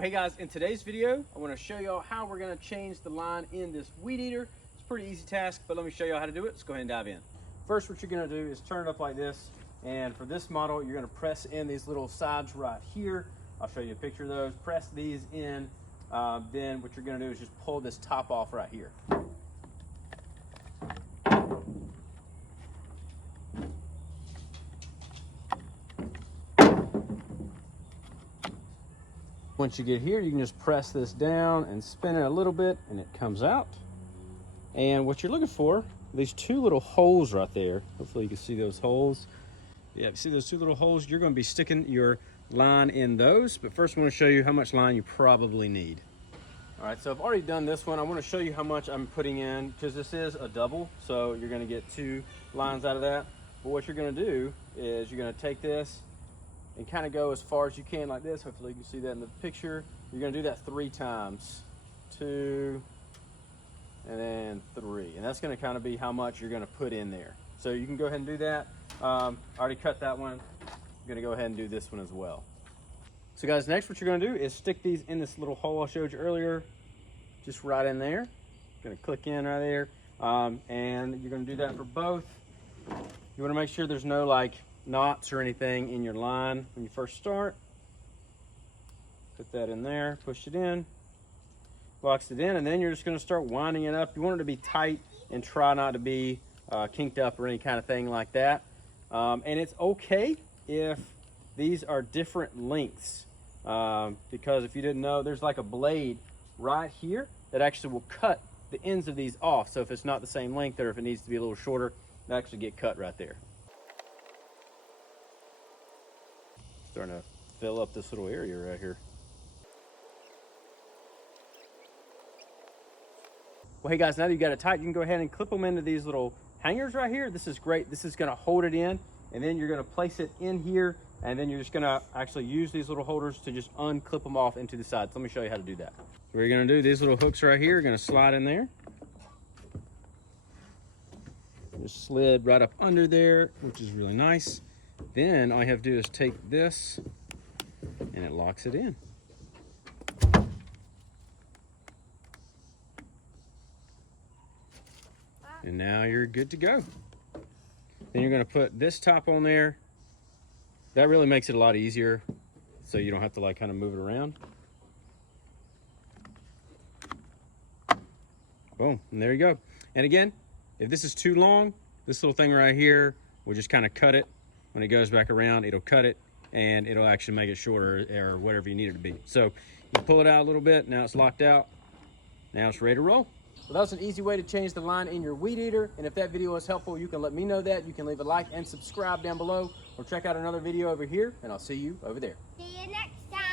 Well, hey guys, in today's video, I want to show y'all how we're going to change the line in this Weedeater. It's a pretty easy task, but let me show y'all how to do it. Let's go ahead and dive in. First, what you're going to do is turn it up like this. And for this model, you're going to press in these little sides right here. I'll show you a picture of those. Press these in. Then what you're going to do is just pull this top off right here. Once you get here, you can just press this down and spin it a little bit and it comes out. And what you're looking for, these two little holes right there. Hopefully you can see those holes. Yeah, you see those two little holes? You're going to be sticking your line in those. But first I want to show you how much line you probably need. All right, so I've already done this one. I want to show you how much I'm putting in because this is a double. So you're going to get 2 lines out of that. But what you're going to do is you're going to take this and kind of go as far as you can like this. Hopefully you can see that in the picture. You're going to do that 3 times. 2 and then 3. And that's going to kind of be how much you're going to put in there. So you can go ahead and do that. I already cut that one. I'm going to go ahead and do this one as well. So guys, next what you're going to do is stick these in this little hole I showed you earlier. Just right in there. Going to click in right there. And you're going to do that for both. You want to make sure there's no like knots or anything in your line when you first start. Put that in there, push it in, locks it in, and then you're just going to start winding it up. You want it to be tight and try not to be kinked up or any kind of thing like that. And it's okay if these are different lengths because if you didn't know, there's like a blade right here that actually will cut the ends of these off. So if it's not the same length or if it needs to be a little shorter, it'll actually get cut right there. Starting to fill up this little area right here. Well, hey guys, now that you got it tight, you can go ahead and clip them into these little hangers right here. This is great. This is going to hold it in, and then you're going to place it in here, and then you're just going to actually use these little holders to just unclip them off into the sides. Let me show you how to do that. What you're going to do, these little hooks right here are going to slide in there. Just slid right up under there, which is really nice. Then all you have to do is take this and it locks it in. And now you're good to go. Then you're going to put this top on there. That really makes it a lot easier so you don't have to like kind of move it around. Boom, and there you go. And again, if this is too long, this little thing right here will just kind of cut it. When it goes back around, it'll cut it and it'll actually make it shorter or whatever you need it to be. So you pull it out a little bit, now it's locked out. Now it's ready to roll. Well, that was an easy way to change the line in your Weedeater. And if that video was helpful, you can let me know that. You can leave a like and subscribe down below or check out another video over here and I'll see you over there. See you next time.